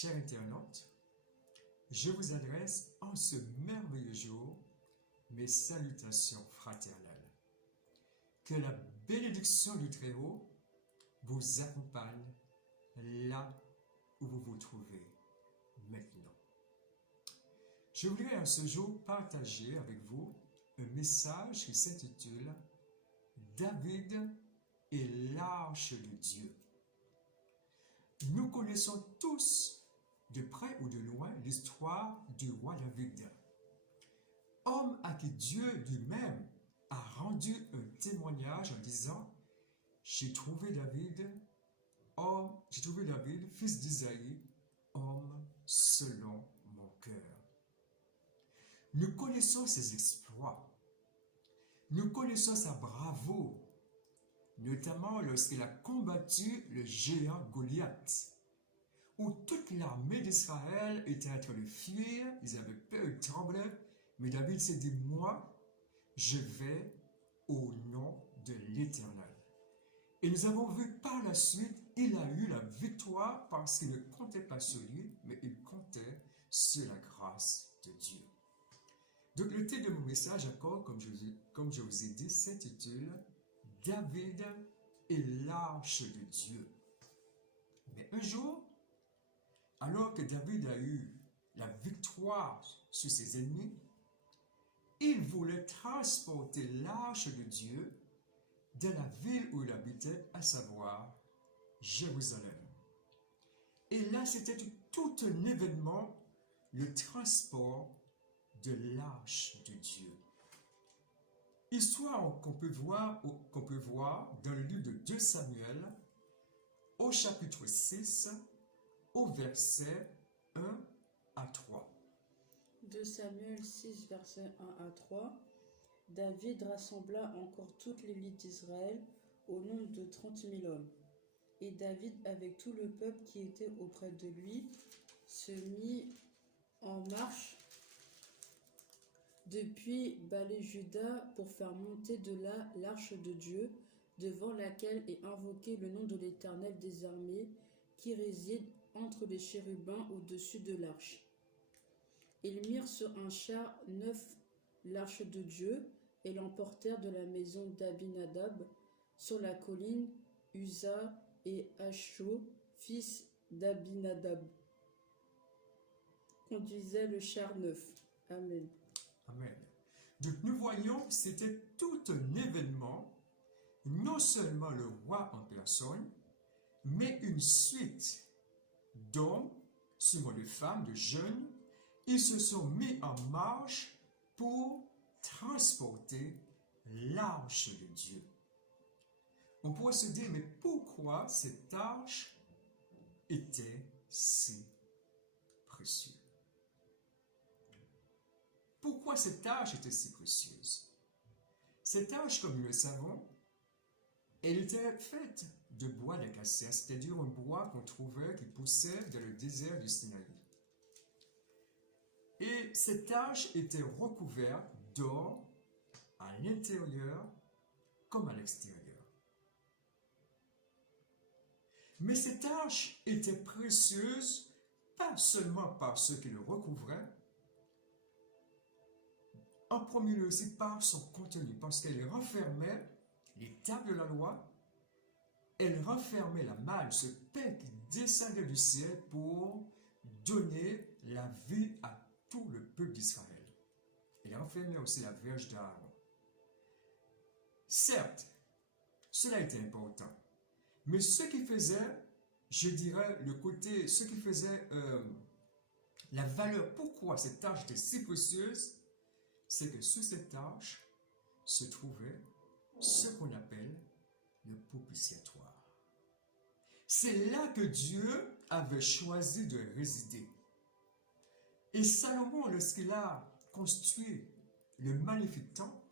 Chers internautes, je vous adresse en ce merveilleux jour mes salutations fraternelles. Que la bénédiction du Très-Haut vous accompagne là où vous vous trouvez maintenant. Je voudrais en ce jour partager avec vous un message qui s'intitule « David et l'arche de Dieu ». Nous connaissons tous, de près ou de loin, l'histoire du roi David, homme à qui Dieu lui-même a rendu un témoignage en disant « J'ai trouvé David, fils d'Isaïe, homme selon mon cœur. » Nous connaissons ses exploits, nous connaissons sa bravoure, notamment lorsqu'il a combattu le géant Goliath, où toute l'armée d'Israël était en train de fuir, ils avaient peur, ils tremblaient, mais David s'est dit, moi, je vais au nom de l'Éternel. Et nous avons vu par la suite, il a eu la victoire parce qu'il ne comptait pas sur lui, mais il comptait sur la grâce de Dieu. Donc le titre de mon message encore, comme je vous ai dit, s'intitule « David et l'arche de Dieu ». Mais un jour, alors que David a eu la victoire sur ses ennemis, il voulait transporter l'arche de Dieu dans la ville où il habitait, à savoir Jérusalem. Et là, c'était tout un événement, le transport de l'arche de Dieu. Histoire qu'on peut voir dans le livre de 2 Samuel, au chapitre 6, au verset 1 à 3. 2 Samuel 6, verset 1 à 3. David rassembla encore toute l'élite d'Israël au nombre de 30 000 hommes. Et David, avec tout le peuple qui était auprès de lui, se mit en marche depuis Balé-Juda pour faire monter de là l'arche de Dieu, devant laquelle est invoqué le nom de l'Éternel des armées, qui réside entre les chérubins au-dessus de l'arche. Ils mirent sur un char neuf l'arche de Dieu et l'emportèrent de la maison d'Abinadab sur la colline Uza et Acho, fils d'Abinadab, conduisaient le char neuf. Amen. Amen. Donc nous voyons que c'était tout un événement, non seulement le roi en personne, mais une suite d'hommes, souvent de femmes, de jeunes, ils se sont mis en marche pour transporter l'arche de Dieu. On pourrait se dire, mais pourquoi cette arche était si précieuse? Pourquoi cette arche était si précieuse? Cette arche, comme nous le savons, elle était faite de bois d'acacia, c'est-à-dire un bois qu'on trouvait qui poussait dans le désert du Sinaï. Et cette arche était recouverte d'or à l'intérieur comme à l'extérieur. Mais cette arche était précieuse pas seulement par ceux qui le recouvraient, en premier lieu aussi par son contenu, parce qu'elle renfermait les tables de la loi, elle renfermait la manne, ce pain qui descendait du ciel pour donner la vie à tout le peuple d'Israël. Elle renfermait aussi la Vierge d'Aaron. Certes, cela était important, mais ce qui faisait, je dirais, la valeur, pourquoi cette arche était si précieuse, c'est que sous cette arche se trouvait ce qu'on appelle le propitiatoire. C'est là que Dieu avait choisi de résider. Et Salomon, lorsqu'il a construit le magnifique temple,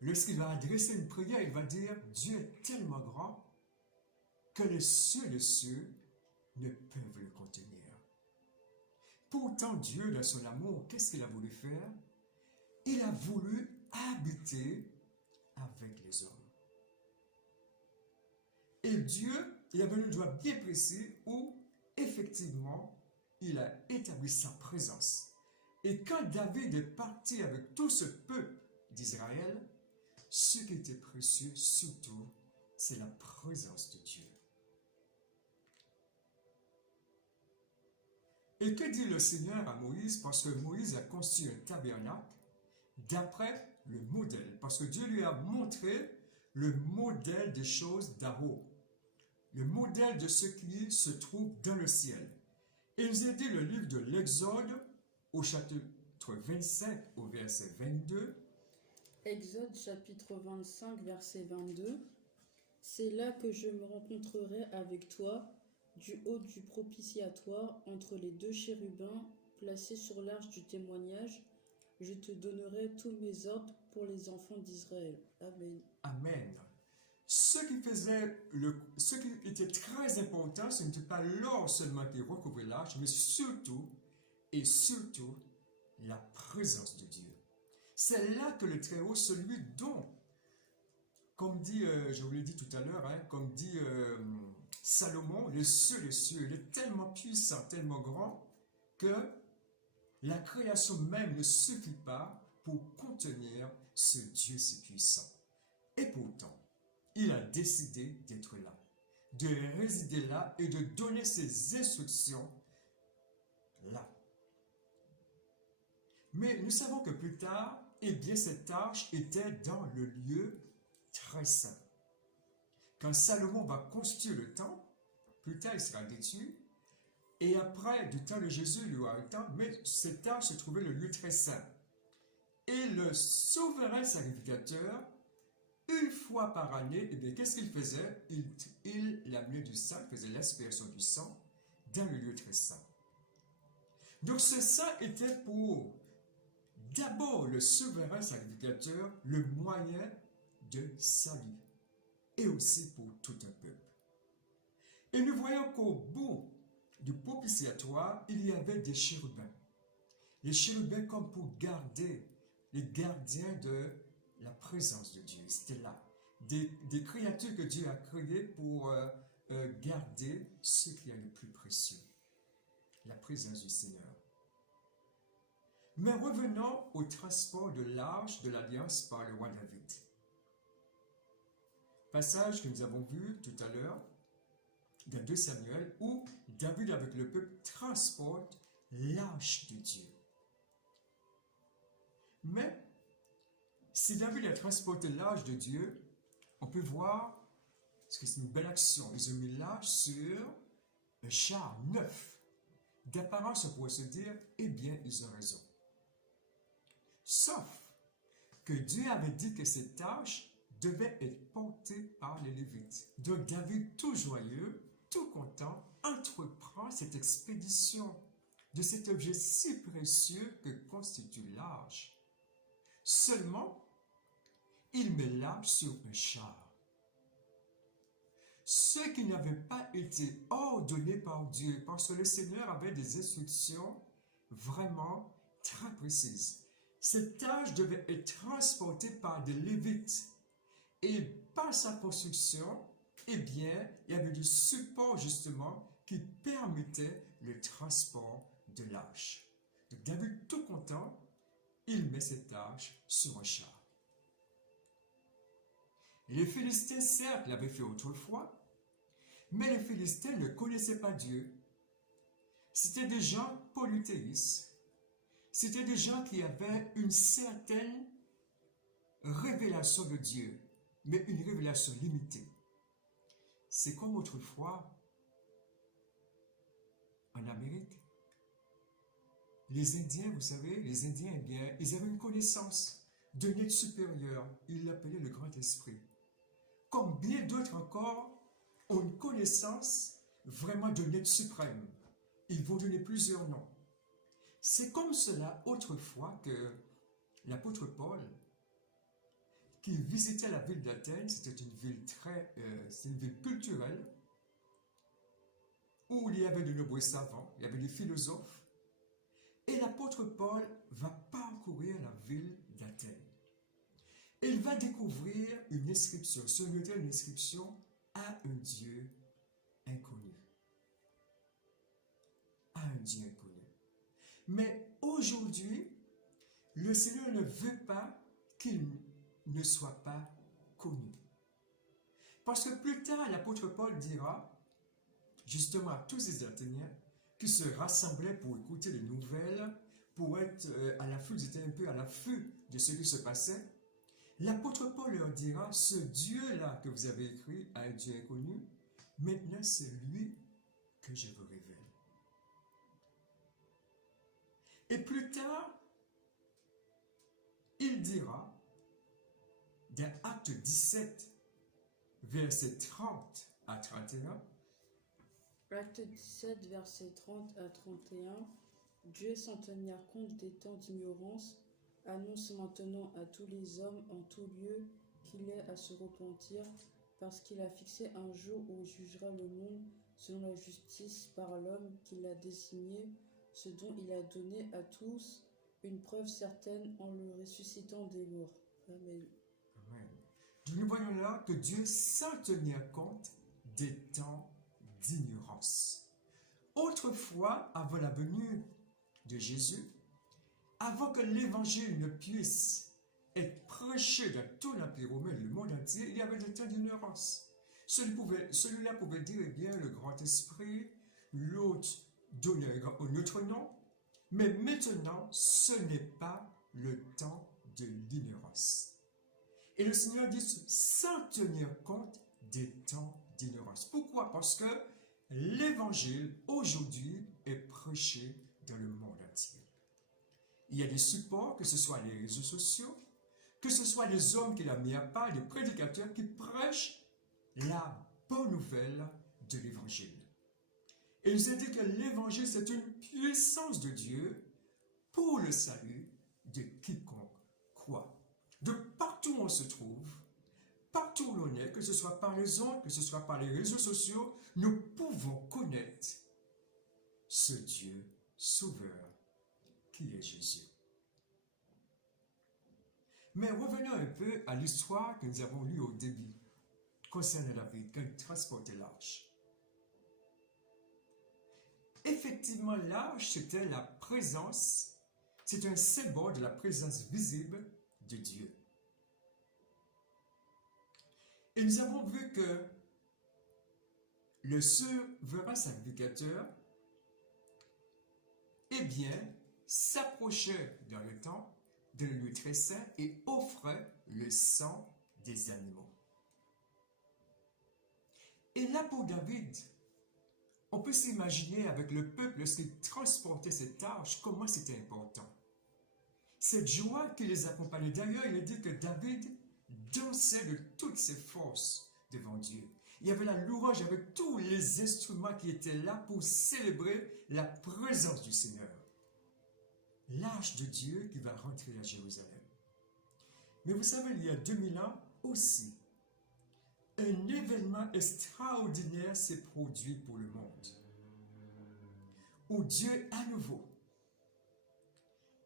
lorsqu'il va adresser une prière, il va dire « Dieu est tellement grand que les cieux ne peuvent le contenir. » Pourtant, Dieu, dans son amour, qu'est-ce qu'il a voulu faire? Il a voulu habiter avec les hommes. Et Dieu, il avait un endroit bien précis où, effectivement, il a établi sa présence. Et quand David est parti avec tout ce peuple d'Israël, ce qui était précieux surtout, c'est la présence de Dieu. Et que dit le Seigneur à Moïse? Parce que Moïse a conçu un tabernacle d'après le modèle. Parce que Dieu lui a montré le modèle des choses d'en haut. Le modèle de ce qui se trouve dans le ciel. Et il nous a dit le livre de l'Exode au chapitre 25 au verset 22. Exode chapitre 25 verset 22. C'est là que je me rencontrerai avec toi, du haut du propitiatoire, entre les deux chérubins placés sur l'arche du témoignage. Je te donnerai tous mes ordres pour les enfants d'Israël. Amen. Amen. Ce qui était très important, ce n'était pas l'or seulement qui recouvrait l'arche, mais surtout, et surtout, la présence de Dieu. C'est là que le Très-Haut, celui dont, comme dit, je vous l'ai dit tout à l'heure, comme dit Salomon, les cieux, il est tellement puissant, tellement grand, que la création même ne suffit pas pour contenir ce Dieu si puissant. Et pourtant, il a décidé d'être là, de résider là et de donner ses instructions là. Mais nous savons que plus tard, eh bien, cette arche était dans le lieu très saint. Quand Salomon va construire le temple, plus tard il sera détruit, et après, du temps de Jésus, il y aura un temple, mais cette arche se trouvait le lieu très saint. Et le souverain sacrificateur, une fois par année, eh bien, qu'est-ce qu'il faisait? Il amenait du sang, il faisait l'aspersion du sang dans le lieu très saint. Donc ce sang était pour d'abord le souverain sacrificateur, le moyen de salut, et aussi pour tout un peuple. Et nous voyons qu'au bout du propitiatoire, il y avait des chérubins. Les chérubins comme pour garder, les gardiens de la présence de Dieu. C'était là. Des créatures que Dieu a créées pour garder ce qui est le plus précieux. La présence du Seigneur. Mais revenons au transport de l'arche de l'Alliance par le roi David. Passage que nous avons vu tout à l'heure dans 2 Samuel où David avec le peuple transporte l'arche de Dieu. Mais si David a transporté l'arche de Dieu, on peut voir que c'est une belle action. Ils ont mis l'arche sur un char neuf. D'apparence, on pourrait se dire, eh bien, ils ont raison. Sauf que Dieu avait dit que cette arche devait être portée par les Lévites. Donc David, tout joyeux, tout content, entreprend cette expédition de cet objet si précieux que constitue l'arche. Seulement, il met l'arche sur un char. Ce qui n'avait pas été ordonné par Dieu, parce que le Seigneur avait des instructions vraiment très précises. Cette arche devait être transportée par des Lévites. Et par sa construction, eh bien, il y avait du support justement qui permettait le transport de l'arche. Donc David, tout content, il met cette arche sur un char. Les Philistins, certes, l'avaient fait autrefois, mais les Philistins ne connaissaient pas Dieu. C'était des gens polythéistes. C'était des gens qui avaient une certaine révélation de Dieu, mais une révélation limitée. C'est comme autrefois en Amérique. Les Indiens, vous savez, les Indiens, eh bien, ils avaient une connaissance d'un être supérieur. Ils l'appelaient le Grand Esprit. Comme bien d'autres encore ont une connaissance vraiment d'un être suprême. Ils vont donner plusieurs noms. C'est comme cela autrefois que l'apôtre Paul, qui visitait la ville d'Athènes, c'était une ville une ville culturelle, où il y avait de nombreux savants, il y avait des philosophes, et l'apôtre Paul va parcourir la ville d'Athènes. Il va découvrir une inscription, sur une inscription à un Dieu inconnu. à un Dieu inconnu. Mais aujourd'hui, le Seigneur ne veut pas qu'il ne soit pas connu. Parce que plus tard, l'apôtre Paul dira, justement à tous ces Athéniens, qui se rassemblaient pour écouter les nouvelles, pour être à l'affût, ils étaient un peu à l'affût de ce qui se passait. L'apôtre Paul leur dira, ce Dieu-là que vous avez écrit à un Dieu inconnu, maintenant c'est lui que je vous révèle. Et plus tard, il dira, dans Acte 17, versets 30 à 31, Acte 17, versets 30 à 31. Dieu, sans tenir compte des temps d'ignorance, annonce maintenant à tous les hommes en tout lieu qu'il est à se repentir, parce qu'il a fixé un jour où il jugera le monde selon la justice par l'homme qu'il a désigné, ce dont il a donné à tous une preuve certaine en le ressuscitant des morts. Amen. Amen. Nous voyons là que Dieu, sans tenir compte des temps d'ignorance. Autrefois, avant la venue de Jésus, avant que l'évangile ne puisse être prêché dans tout l'Empire romain, le monde entier, il y avait des temps d'ignorance. Celui-là pouvait dire, eh bien, le grand esprit, l'autre donnait un autre nom, mais maintenant, ce n'est pas le temps de l'ignorance. Et le Seigneur dit, sans tenir compte des temps d'ignorance. Pourquoi? Parce que l'évangile, aujourd'hui, est prêché dans le monde entier. Il y a des supports, que ce soit les réseaux sociaux, que ce soit les hommes qui la mis à part, des prédicateurs qui prêchent la bonne nouvelle de l'évangile. Et il nous a dit que l'évangile, c'est une puissance de Dieu pour le salut de quiconque croit. De partout où on se trouve, partout où l'on est, que ce soit par les ondes, que ce soit par les réseaux sociaux, nous pouvons connaître ce Dieu sauveur qui est Jésus. Mais revenons un peu à l'histoire que nous avons lue au début, concernant David, quand il transportait l'arche. Effectivement, l'arche, c'était la présence, c'est un symbole de la présence visible de Dieu. Et nous avons vu que le souverain sacrificateur, eh bien, s'approchait dans le temple, d'un lieu très saint, et offrait le sang des animaux. Et là, pour David, on peut s'imaginer avec le peuple, lorsqu'il transportait cette arche, comment c'était important. Cette joie qui les accompagnait. D'ailleurs, il est dit que David dansait de toutes ses forces devant Dieu. Il y avait la louange avec tous les instruments qui étaient là pour célébrer la présence du Seigneur. L'arche de Dieu qui va rentrer à Jérusalem. Mais vous savez, il y a 2000 ans aussi, un événement extraordinaire s'est produit pour le monde. Où Dieu, à nouveau,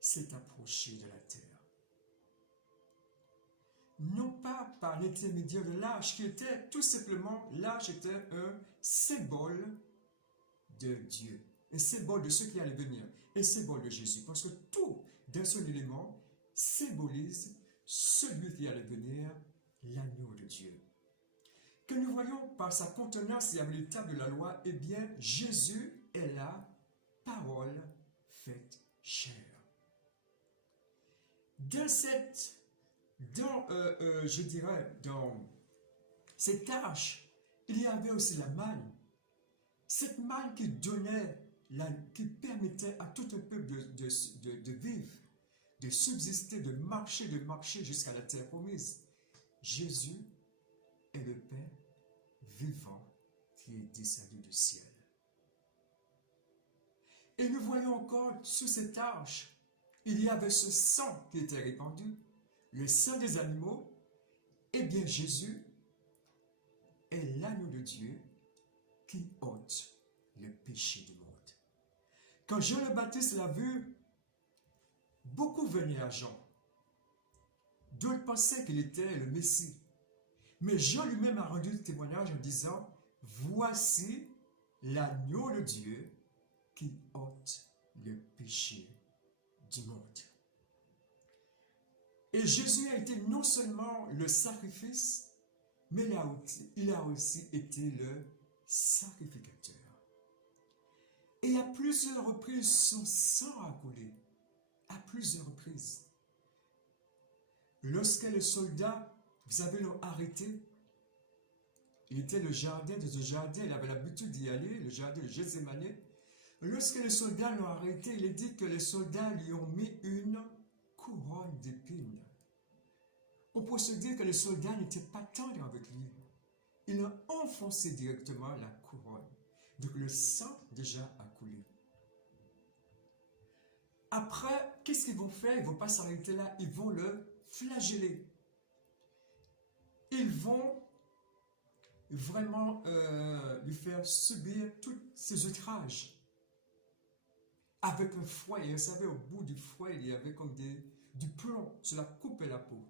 s'est approché de la terre. Non pas par l'intermédiaire de l'arche, qui était tout simplement, l'arche était un symbole de Dieu, un symbole de ce qui allait venir, un symbole de Jésus, parce que tout, dans son élément, symbolise celui qui allait venir, l'agneau de Dieu. Que nous voyons par sa contenance et habilitable de la loi, eh bien, Jésus est la parole faite chair. Dans cette arche, il y avait aussi la manne. Cette manne qui permettait à tout un peuple de vivre, de subsister, de marcher jusqu'à la terre promise. Jésus est le pain vivant qui est descendu du ciel. Et nous voyons encore sous cette arche, il y avait ce sang qui était répandu, le sang des animaux. Eh bien, Jésus est l'agneau de Dieu qui ôte le péché du monde. Quand Jean le Baptiste l'a vu, beaucoup venaient à Jean. D'autres pensaient qu'il était le Messie. Mais Jean lui-même a rendu témoignage en disant, voici l'agneau de Dieu qui qui ôte le péché du monde. Et Jésus a été non seulement le sacrifice, mais il a aussi été le sacrificateur. Et à plusieurs reprises, son sang a coulé. À plusieurs reprises. Lorsque les soldats, vous savez, l'ont arrêté, il était le jardin de ce jardin, il avait l'habitude d'y aller, le jardin de Gethsémani. Lorsque les soldats l'ont arrêté, il est dit que les soldats lui ont mis une couronne d'épines. On peut se dire que les soldats n'étaient pas tendres avec lui. Ils ont enfoncé directement la couronne. Donc le sang déjà a coulé. Après, qu'est-ce qu'ils vont faire? Ils ne vont pas s'arrêter là, ils vont le flageller. Ils vont vraiment lui faire subir tous ces outrages. Avec un fouet, vous savez, au bout du fouet, il y avait comme du plomb, cela coupait la peau.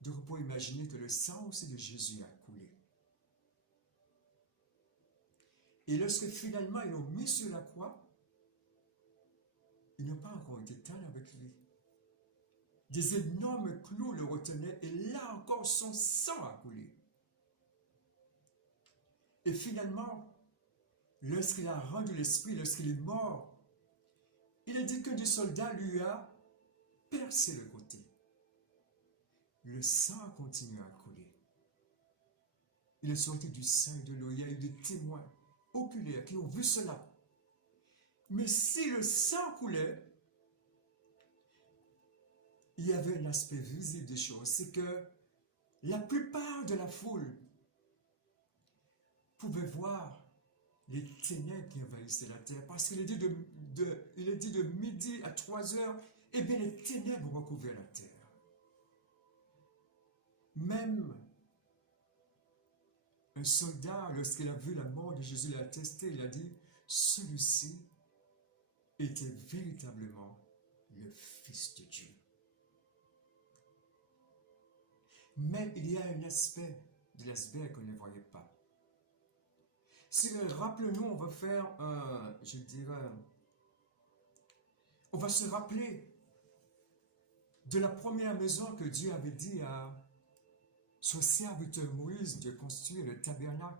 Donc on peut imaginer que le sang aussi de Jésus a coulé. Et lorsque finalement ils l'ont mis sur la croix, ils n'ont pas encore été tendres avec lui. Des énormes clous le retenaient et là encore son sang a coulé. Et finalement, lorsqu'il a rendu l'esprit, lorsqu'il est mort, il a dit que du soldat lui a percé le côté. Le sang a continué à couler. Il est sorti du sang et de l'eau. Il y a eu des témoins oculaires qui ont vu cela. Mais si le sang coulait, il y avait un aspect visible des choses. C'est que la plupart de la foule pouvait voir les ténèbres qui envahissaient la terre. Parce qu'il est dit de midi à 3 heures, eh bien les ténèbres recouvraient la terre. Même un soldat, lorsqu'il a vu la mort de Jésus, il a attesté, il a dit, celui-ci était véritablement le Fils de Dieu. Mais il y a un aspect de l'iceberg qu'on ne voyait pas. Si rappelez-nous, on va faire, on va se rappeler de la première maison que Dieu avait dit à son serviteur Moïse de construire le tabernacle.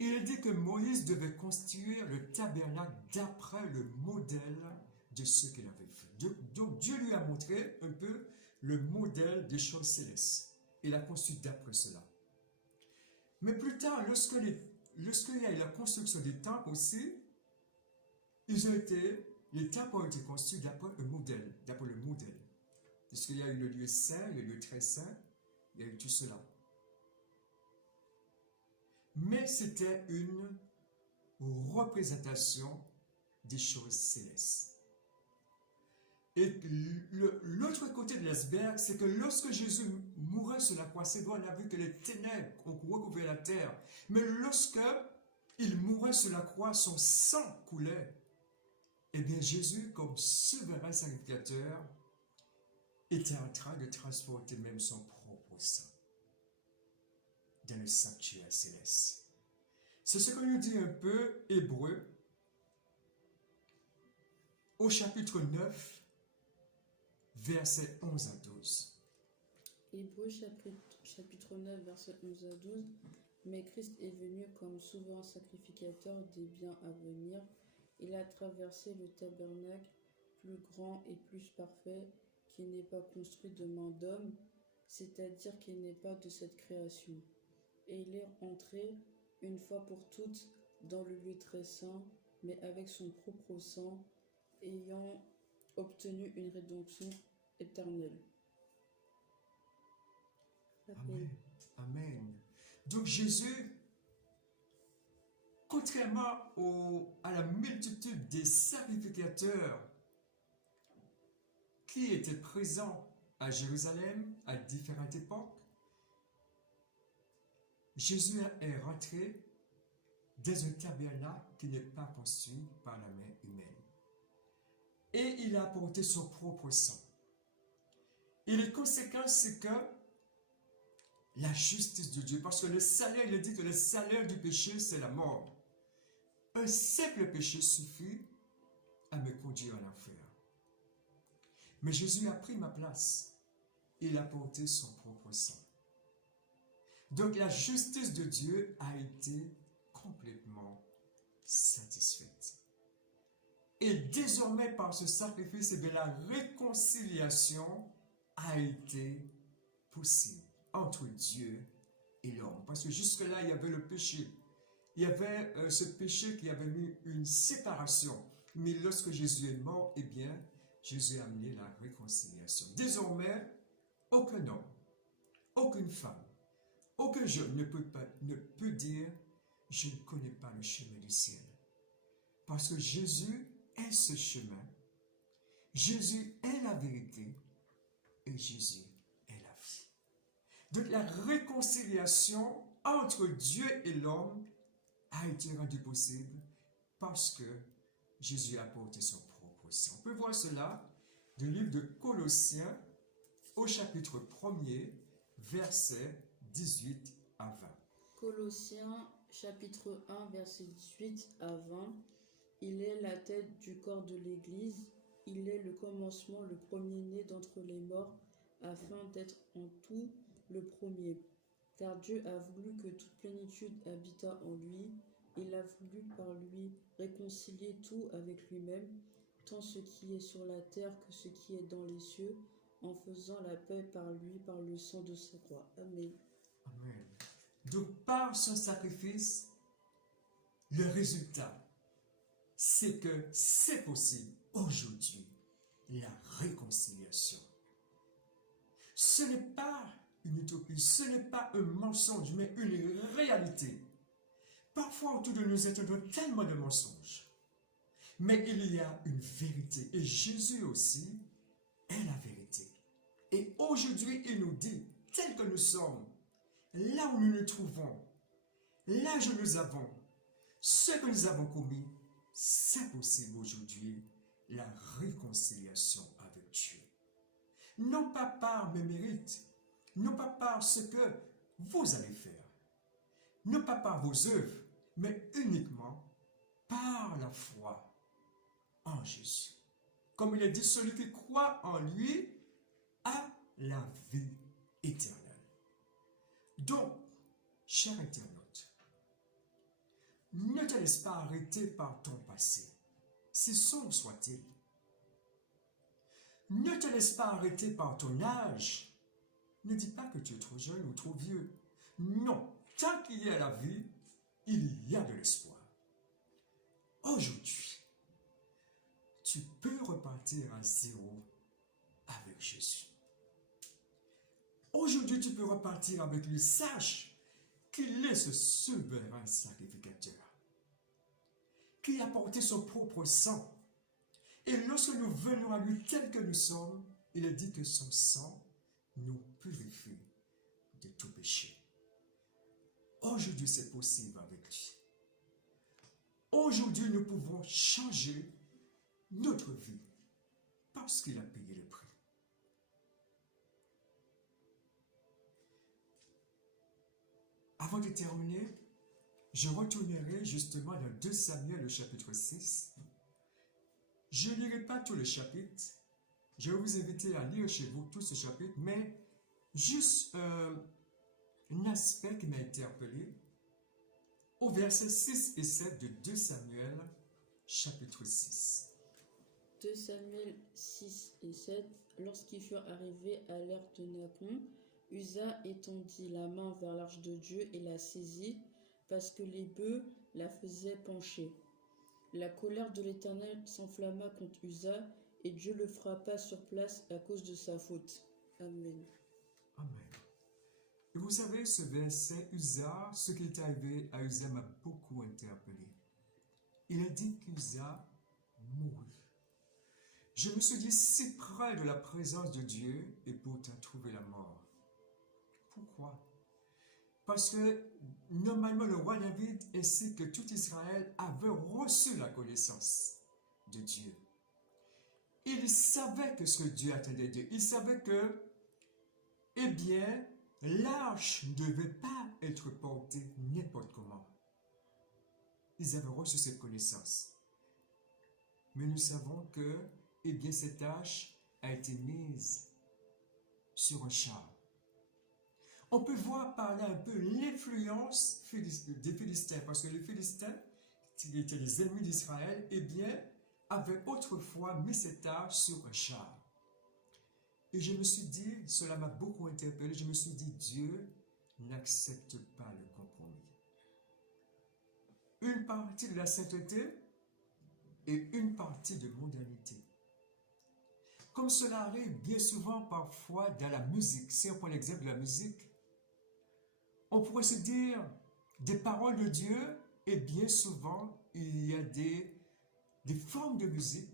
Il est dit que Moïse devait construire le tabernacle d'après le modèle de ce qu'il avait fait. Donc Dieu lui a montré un peu le modèle des choses célestes. Il a construit d'après cela. Mais plus tard, lorsqu'il y a eu la construction des temples aussi, les temples ont été construits d'après le modèle. Puisqu'il y a eu le lieu saint, le lieu très saint, il y a eu tout cela. Mais c'était une représentation des choses célestes. Et l'autre côté de l'iceberg, c'est que lorsque Jésus mourait sur la croix, c'est vrai, on a vu que les ténèbres ont recouvert la terre. Mais lorsque il mourait sur la croix, son sang coulait. Eh bien, Jésus, comme souverain sacrificateur, était en train de transporter même son propre sang dans le sanctuaire céleste. C'est ce que nous dit un peu Hébreu au chapitre 9, versets 11 à 12. Hébreux chapitre 9, versets 11 à 12. Mais Christ est venu comme souverain sacrificateur des biens à venir. Il a traversé le tabernacle plus grand et plus parfait qui n'est pas construit de main d'homme, c'est-à-dire qui n'est pas de cette création. Et il est entré une fois pour toutes dans le lieu très saint, mais avec son propre sang, ayant obtenu une rédemption éternelle. Amen. Amen. Donc Jésus, contrairement à la multitude des sacrificateurs qui étaient présents à Jérusalem à différentes époques, Jésus est rentré dans un tabernacle qui n'est pas construit par la main humaine. Et il a apporté son propre sang. Et les conséquences, c'est que la justice de Dieu, parce que le salaire, il dit que le salaire du péché, c'est la mort. Un simple péché suffit à me conduire à l'enfer. Mais Jésus a pris ma place. Il a porté son propre sang. Donc la justice de Dieu a été complètement satisfaite. Et désormais, par ce sacrifice, la réconciliation a été possible entre Dieu et l'homme. Parce que jusque-là, il y avait le péché. Il y avait ce péché qui avait mis une séparation. Mais lorsque Jésus est mort, eh bien, Jésus a amené la réconciliation. Désormais, aucun homme, aucune femme, aucun jeune ne peut dire « Je ne connais pas le chemin du ciel ». Parce que Jésus est ce chemin, Jésus est la vérité et Jésus est la vie. Donc la réconciliation entre Dieu et l'homme a été rendue possible parce que Jésus a porté son propre sang. On peut voir cela du livre de Colossiens au chapitre 1er, versets 18 à 20. Colossiens chapitre 1, verset 18 à 20. Il est la tête du corps de l'Église. Il est le commencement, le premier-né d'entre les morts, afin d'être en tout le premier. Car Dieu a voulu que toute plénitude habitât en lui. Il a voulu par lui réconcilier tout avec lui-même, tant ce qui est sur la terre que ce qui est dans les cieux, en faisant la paix par lui, par le sang de sa croix. Amen. Amen. Donc par son sacrifice, le résultat, c'est que c'est possible aujourd'hui, la réconciliation. Ce n'est pas une utopie, ce n'est pas un mensonge, mais une réalité. Parfois, autour de nous, nous entendons tellement de mensonges. Mais il y a une vérité. Et Jésus aussi est la vérité. Et aujourd'hui, il nous dit, tel que nous sommes, là où nous nous trouvons, l'âge que nous avons, ce que nous avons commis, c'est possible aujourd'hui, la réconciliation avec Dieu. Non pas par mes mérites, non pas par ce que vous allez faire, non pas par vos œuvres, mais uniquement par la foi en Jésus. Comme il est dit, celui qui croit en lui a la vie éternelle. Donc, cher internaute, ne te laisse pas arrêter par ton passé, si sombre soit-il. Ne te laisse pas arrêter par ton âge. Ne dis pas que tu es trop jeune ou trop vieux. Non, tant qu'il y a la vie, il y a de l'espoir. Aujourd'hui, tu peux repartir à zéro avec Jésus. Aujourd'hui, tu peux repartir avec lui. Sache qu'il est ce souverain sacrificateur qui a porté son propre sang. Et lorsque nous venons à lui tel que nous sommes, il est dit que son sang nous purifie de tout péché. Aujourd'hui, c'est possible avec lui. Aujourd'hui, nous pouvons changer notre vie parce qu'il a payé le prix. Avant de terminer, je retournerai justement dans 2 Samuel, le chapitre 6. Je ne lirai pas tout le chapitre. Je vais vous inviter à lire chez vous tout ce chapitre, mais juste un aspect qui m'a interpellé. Au verset 6 et 7 de 2 Samuel, chapitre 6. 2 Samuel 6 et 7. Lorsqu'ils furent arrivés à l'ère de Nacon, Uza étendit la main vers l'arche de Dieu et la saisit, parce que les bœufs la faisaient pencher. La colère de l'Éternel s'enflamma contre Uza, et Dieu le frappa sur place à cause de sa faute. Amen. Amen. Et vous savez, ce verset, Uza, ce qui est arrivé à Uza m'a beaucoup interpellé. Il a dit qu'Uza mourut. Je me suis dit, si près de la présence de Dieu, et pourtant trouver la mort. Pourquoi? Parce que normalement le roi David ainsi que tout Israël avaient reçu la connaissance de Dieu. Il savait que ce que Dieu attendait d'eux. Il savait que, eh bien, l'arche ne devait pas être portée n'importe comment. ils avaient reçu cette connaissance. Mais nous savons que, eh bien, cette tâche a été mise sur un char. On peut voir par là un peu l'influence des Philistins, parce que les Philistins, qui étaient les ennemis d'Israël, eh bien, avaient autrefois mis cette tâche sur un char. Et je me suis dit, cela m'a beaucoup interpellé, je me suis dit, Dieu n'accepte pas le compromis. Une partie de la sainteté et une partie de mondanité. Comme cela arrive bien souvent parfois dans la musique. Si on prend l'exemple de la musique, on pourrait se dire des paroles de Dieu et bien souvent il y a des formes de musique,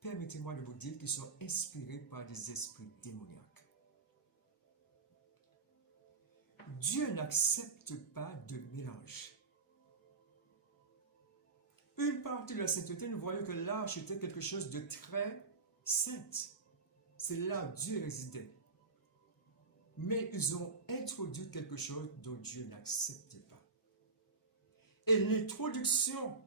permettez-moi de vous dire, qui sont inspirées par des esprits démoniaques. Dieu n'accepte pas de mélange. Une partie de la sainteté, nous voyons que l'arche était quelque chose de très sainte. C'est là où Dieu résidait. Mais ils ont introduit quelque chose dont Dieu n'accepte pas. Et l'introduction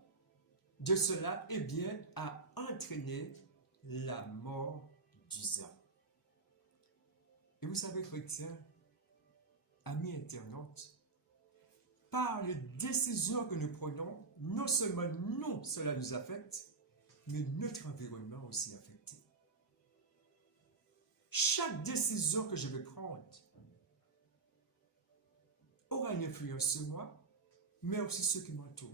de cela, eh bien, a entraîné la mort d'Uza. Et vous savez, chrétiens, amis internautes, par les décisions que nous prenons, non seulement nous, cela nous affecte, mais notre environnement aussi affecté. Chaque décision que je vais prendre aura une influence sur moi, mais aussi ceux qui m'entourent.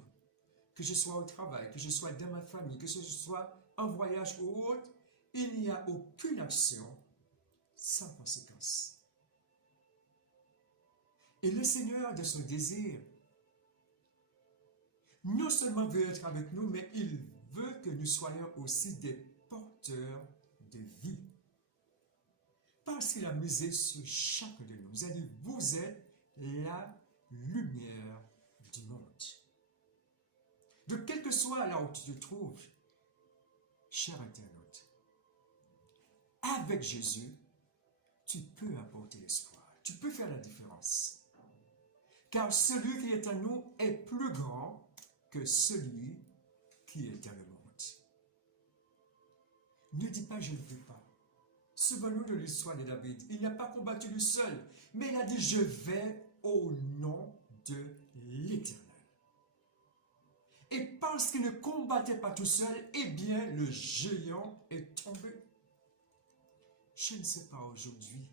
Que je sois au travail, que je sois dans ma famille, que je sois en voyage ou autre, il n'y a aucune action sans conséquence. Et le Seigneur, de son désir, non seulement veut être avec nous, mais il veut que nous soyons aussi des porteurs de vie. Parce qu'il a misé sur chacun de nous. Il a dit, vous êtes la lumière du monde. Donc, quel que soit là où tu te trouves, cher internaute, avec Jésus, tu peux apporter l'espoir. Tu peux faire la différence. Car celui qui est en nous est plus grand que celui qui est dans le monde. Ne dis pas je ne peux pas. Souvenons-nous de l'histoire de David. Il n'a pas combattu lui seul, mais il a dit je vais au nom de l'Éternel. Et parce qu'il ne combattait pas tout seul, eh bien le géant est tombé. Je ne sais pas aujourd'hui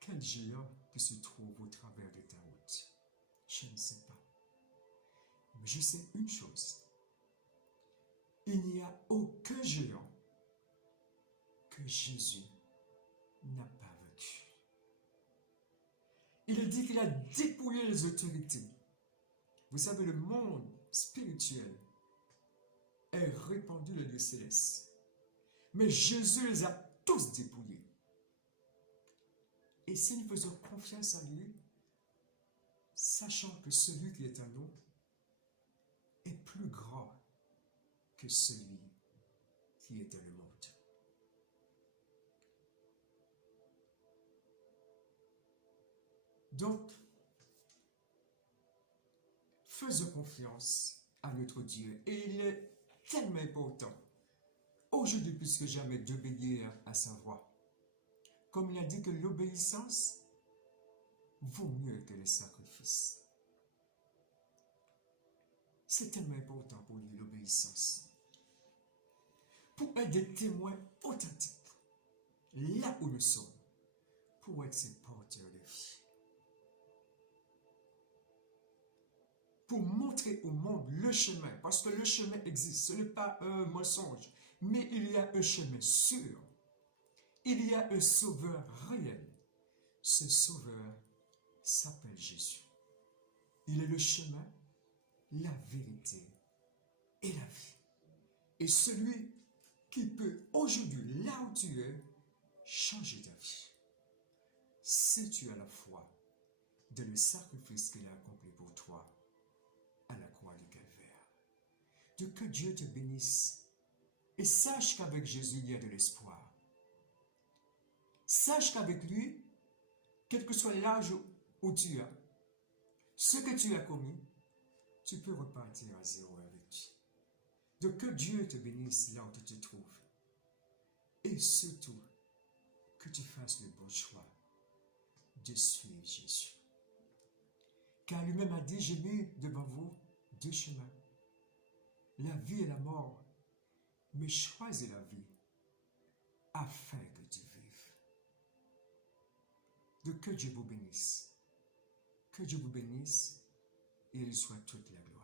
quel géant qui se trouve au travers de ta route. Je ne sais pas. Mais je sais une chose. Il n'y a aucun géant que Jésus n'a pas vaincu. Il est dit qu'il a dépouillé les autorités. Vous savez, le monde spirituel est répandu le Dieu céleste. Mais Jésus les a tous dépouillés. Et si nous faisons confiance en lui, sachant que celui qui est en nous est plus grand que celui qui est dans le monde. Donc, faisons confiance à notre Dieu. Et il est tellement important, aujourd'hui plus que jamais, d'obéir à sa voix. Comme il a dit que l'obéissance vaut mieux que les sacrifices. C'est tellement important pour lui, l'obéissance. Pour être des témoins authentiques, là où nous sommes, pour être ses porteurs de vie. Pour montrer au monde le chemin, parce que le chemin existe, ce n'est pas un mensonge, mais il y a un chemin sûr. Il y a un sauveur réel. Ce sauveur s'appelle Jésus. Il est le chemin, la vérité et la vie. Et celui qui peut aujourd'hui, là où tu es, changer ta vie. Si tu as la foi de le sacrifice qu'il a accompli pour toi à la croix du Calvaire. Que Dieu te bénisse. Et sache qu'avec Jésus, il y a de l'espoir. Sache qu'avec lui, quel que soit l'âge où tu as, ce que tu as commis, tu peux repartir à zéro avec Dieu. Donc que Dieu te bénisse là où tu te trouves. Et surtout, que tu fasses le bon choix de suivre Jésus. Car lui-même a dit, j'ai mis devant vous deux chemins, la vie et la mort, mais choisis la vie afin que tu vives. Donc que Dieu vous bénisse. Que Dieu vous bénisse et il soit toute la gloire.